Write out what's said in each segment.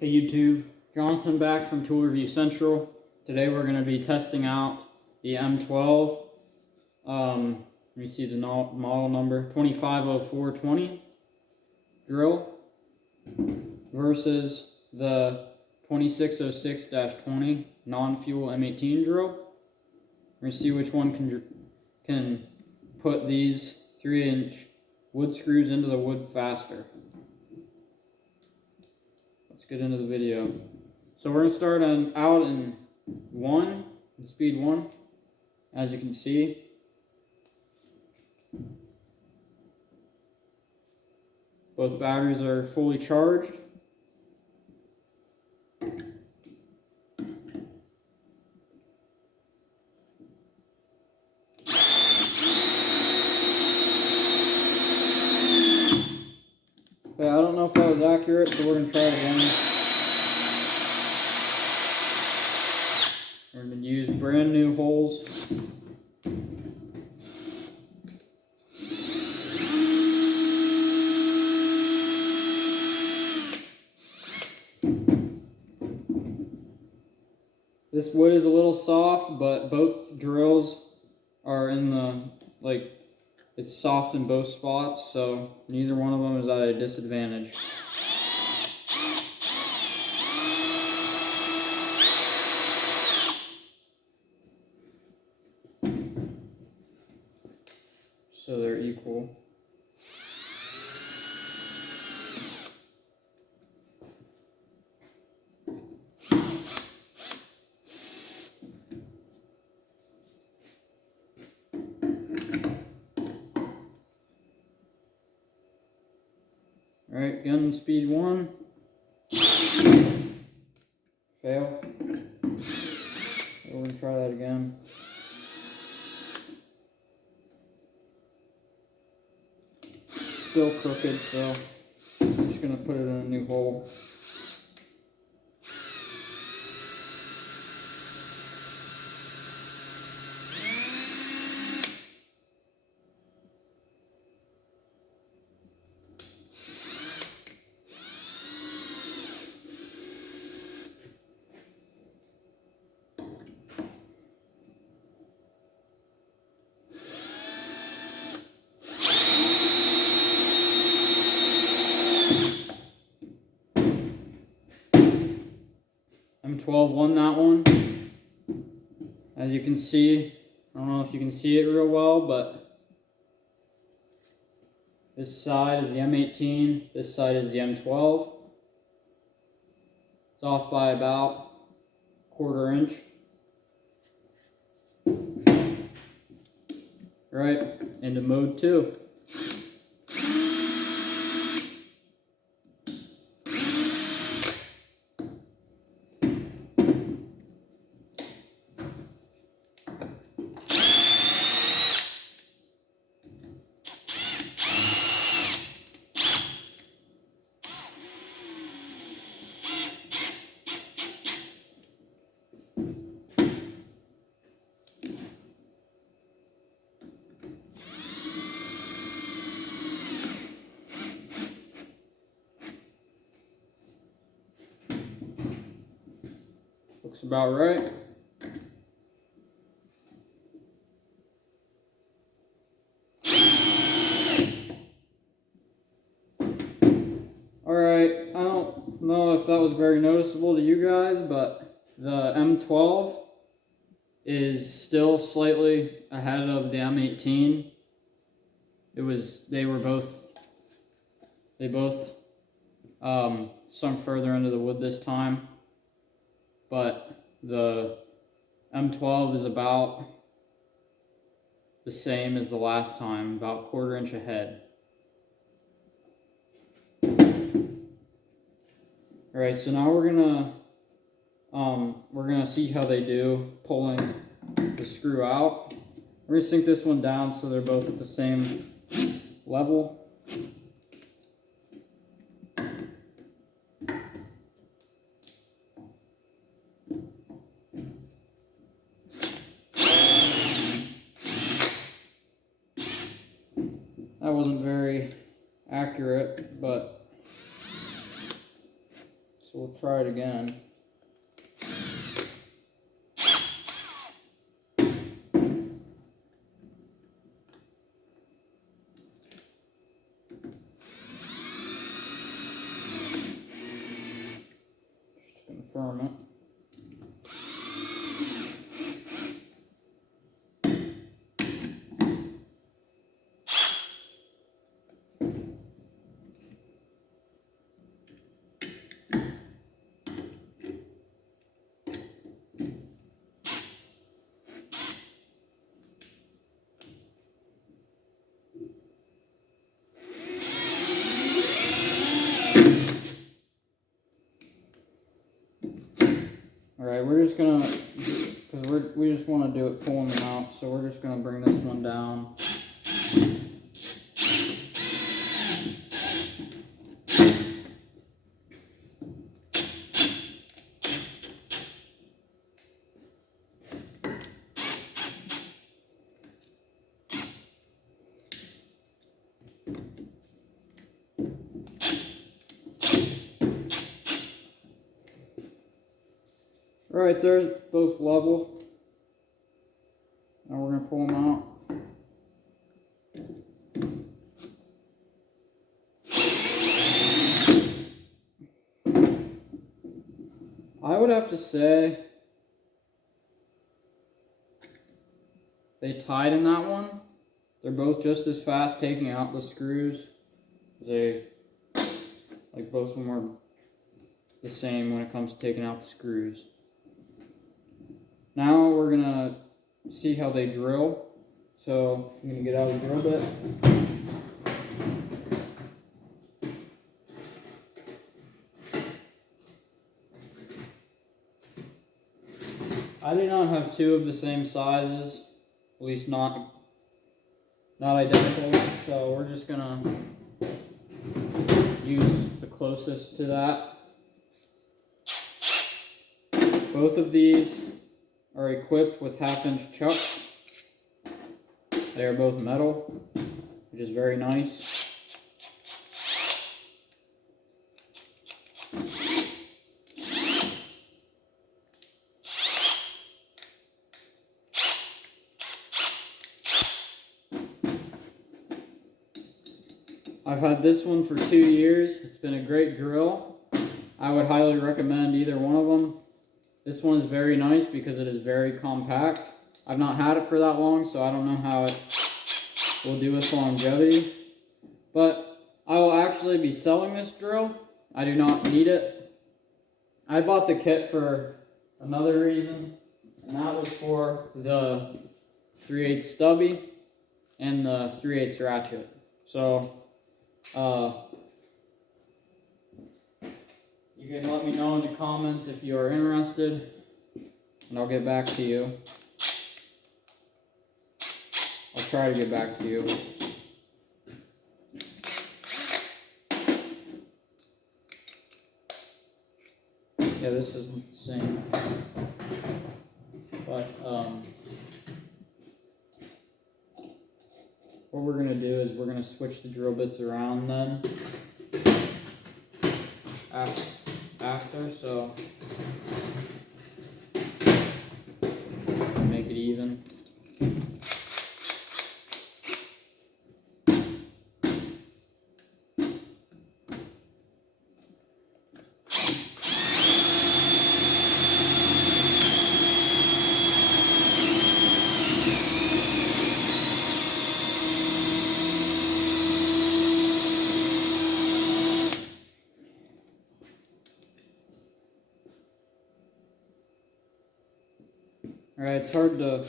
Hey YouTube, Jonathan back from Tool Review Central. Today we're going to be testing out the M12. Let me see the model number, 250420 drill versus the 2606-20 non-fuel M18 drill. We're going to see which one can put these 3-inch wood screws into the wood faster. Let's get into the video. So we're going to start out in speed 1, as you can see. Both batteries are fully charged. Okay, I don't know if that was accurate, so we're going to try it again. We're going to use brand new holes. This wood is a little soft, but both drills are in the, it's soft in both spots, so neither one of them is at a disadvantage. So they're equal. Alright, gun speed 1. Fail. We're going to try that again. Still crooked, so I'm just going to put it in a new hole. M12 won that one. As you can see, I don't know if you can see it real well, but this side is the M18, this side is the M12. It's off by about 1/4 inch. Right, into mode 2. Looks about right. Alright, I don't know if that was very noticeable to you guys, but the M12 is still slightly ahead of the M18. They both sunk further into the wood this time. But the M12 is about the same as the last time, about 1/4 inch ahead. Alright, so now we're gonna see how they do pulling the screw out. We're gonna sink this one down so they're both at the same level. That wasn't very accurate, but that's we'll try it again. Just to confirm it. Alright, we're just gonna, because we just want to do it pulling them out, so we're just gonna bring this one down. Alright, they're both level. Now we're going to pull them out. I would have to say they tied in that one. They're both just as fast taking out the screws. Like both of them are the same when it comes to taking out the screws. Now we're going to see how they drill. So I'm going to get out the drill bit. I do not have two of the same sizes, at least not identical, so we're just going to use the closest to that. Both of these are equipped with 1/2-inch chucks. They are both metal, which is very nice. I've had this one for 2 years. It's been a great drill. I would highly recommend either one of them. This one is very nice because it is very compact. I've not had it for that long, so I don't know how it will do with longevity. But I will actually be selling this drill. I do not need it. I bought the kit for another reason, and that was for the 3/8 stubby and the 3/8 ratchet. So, you can let me know in the comments if you are interested, and I'll get back to you. I'll try to get back to you. Yeah, this isn't the same. But, what we're going to do is we're going to switch the drill bits around then. After, so make it even. Alright, it's hard to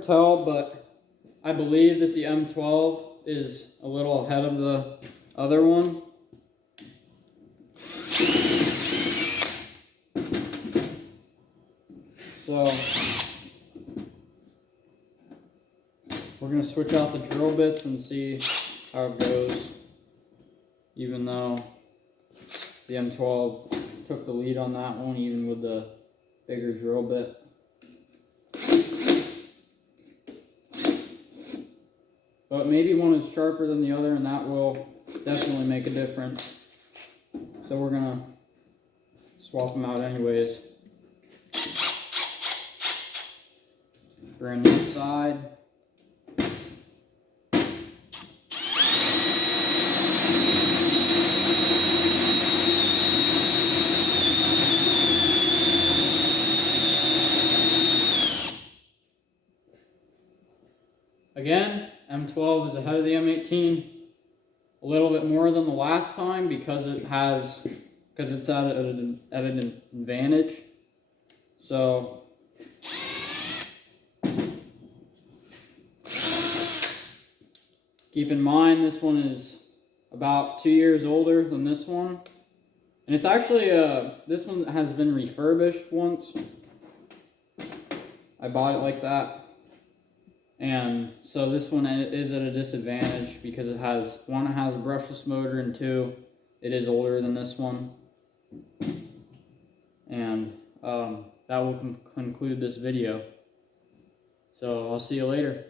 tell, but I believe that the M12 is a little ahead of the other one. So we're going to switch out the drill bits and see how it goes, even though the M12 took the lead on that one, even with the bigger drill bit. but maybe one is sharper than the other, and that will definitely make a difference. So we're gonna swap them out anyways. Brand new side. Again, M12 is ahead of the M18 a little bit more than the last time because it's at an advantage. So keep in mind this one is about 2 years older than this one. And it's actually, this one has been refurbished once. I bought it like that. And so this one is at a disadvantage because it has, one, it has a brushless motor, and two, it is older than this one. And that will conclude this video. So I'll see you later.